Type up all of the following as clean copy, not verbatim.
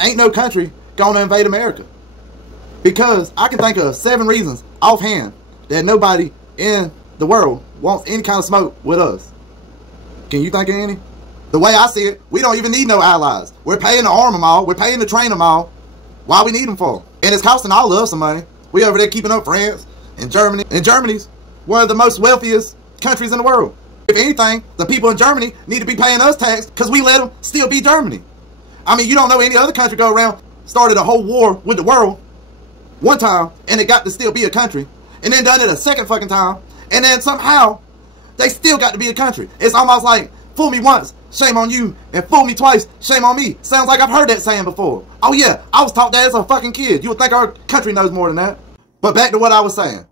ain't no country gonna invade America. Because I can think of 7 reasons offhand that nobody in the world wants any kind of smoke with us. Can you think of any? The way I see it, we don't even need no allies. We're paying to arm them all. We're paying to train them all. Why we need them for? And it's costing all of us some money. We over there keeping up France and Germany. And Germany's one of the most wealthiest countries in the world. If anything, the people in Germany need to be paying us tax because we let them still be Germany. I mean, you don't know any other country go around, started a whole war with the world one time, and it got to still be a country, and then done it a second fucking time, and then somehow they still got to be a country. It's almost like, fool me once, shame on you, and fool me twice, shame on me. Sounds like I've heard that saying before. Oh yeah, I was taught that as a fucking kid. You would think our country knows more than that. But back to what I was saying.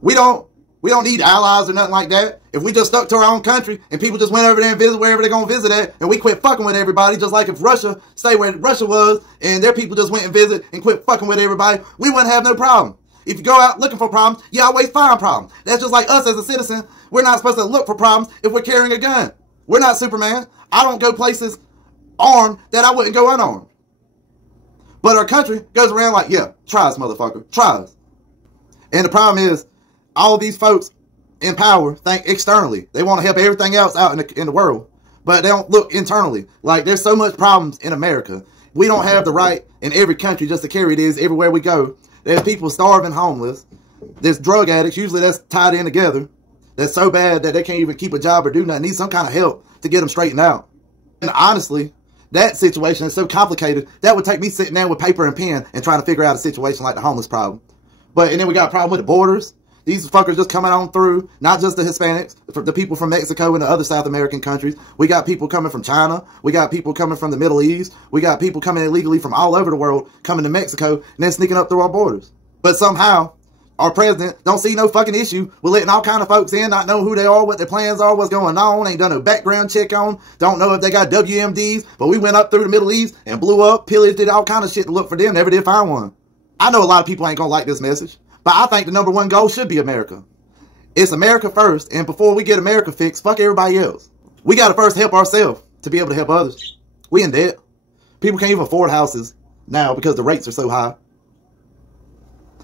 We don't need allies or nothing like that. If we just stuck to our own country and people just went over there and visit wherever they're going to visit at, and we quit fucking with everybody, just like if Russia stayed where Russia was and their people just went and visit and quit fucking with everybody, we wouldn't have no problem. If you go out looking for problems, you always find problems. That's just like us as a citizen. We're not supposed to look for problems if we're carrying a gun. We're not Superman. I don't go places armed that I wouldn't go unarmed. But our country goes around like, yeah, try us, motherfucker. Try us. And the problem is, all these folks in power think externally. They want to help everything else out in the world, but they don't look internally. Like, there's so much problems in America. We don't have the right in every country just to carry this everywhere we go. There's people starving, homeless. There's drug addicts, usually that's tied in together. That's so bad that they can't even keep a job or do nothing. Need some kind of help to get them straightened out. And honestly, that situation is so complicated, that would take me sitting down with paper and pen and trying to figure out a situation like the homeless problem. And then we got a problem with the borders. These fuckers just coming on through, not just the Hispanics, the people from Mexico and the other South American countries. We got people coming from China. We got people coming from the Middle East. We got people coming illegally from all over the world, coming to Mexico, and then sneaking up through our borders. But somehow, our president don't see no fucking issue with letting all kind of folks in, not know who they are, what their plans are, what's going on, ain't done no background check on, don't know if they got WMDs, but we went up through the Middle East and blew up, pillaged, did all kind of shit to look for them, never did find one. I know a lot of people ain't gonna like this message, but I think the #1 goal should be America. It's America first, and before we get America fixed, fuck everybody else. We gotta first help ourselves to be able to help others. We in debt. People can't even afford houses now because the rates are so high.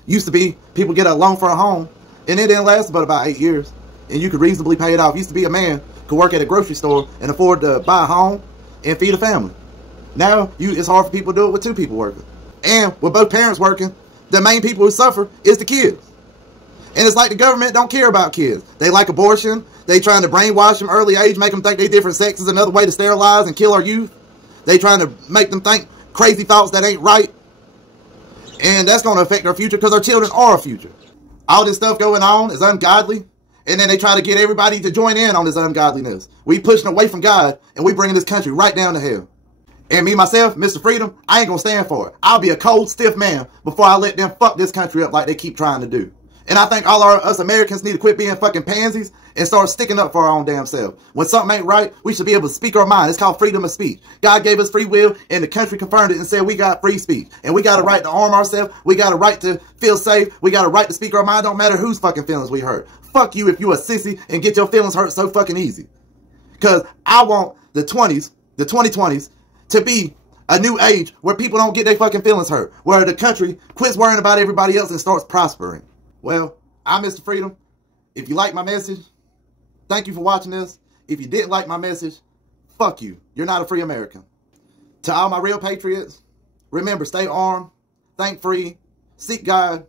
Used to be, people get a loan for a home, and it didn't last but about 8 years, and you could reasonably pay it off. Used to be a man could work at a grocery store and afford to buy a home and feed a family. Now, it's hard for people to do it with 2 people working. And with both parents working, the main people who suffer is the kids. And it's like the government don't care about kids. They like abortion. They trying to brainwash them early age, make them think they different sexes, another way to sterilize and kill our youth. They trying to make them think crazy thoughts that ain't right. And that's going to affect our future because our children are our future. All this stuff going on is ungodly. And then they try to get everybody to join in on this ungodliness. We pushing away from God and we bringing this country right down to hell. And me, myself, Mr. Freedom, I ain't going to stand for it. I'll be a cold, stiff man before I let them fuck this country up like they keep trying to do. And I think all us Americans need to quit being fucking pansies and start sticking up for our own damn self. When something ain't right, we should be able to speak our mind. It's called freedom of speech. God gave us free will, and the country confirmed it and said we got free speech. And we got a right to arm ourselves. We got a right to feel safe. We got a right to speak our mind. Don't matter whose fucking feelings we hurt. Fuck you if you a sissy and get your feelings hurt so fucking easy. Because I want the 2020s, to be a new age where people don't get their fucking feelings hurt. Where the country quits worrying about everybody else and starts prospering. Well, I'm Mr. Freedom. If you like my message, thank you for watching this. If you didn't like my message, fuck you. You're not a free American. To all my real patriots, remember, stay armed, think free, seek God,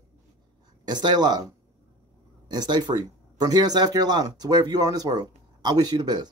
and stay alive. And stay free. From here in South Carolina to wherever you are in this world, I wish you the best.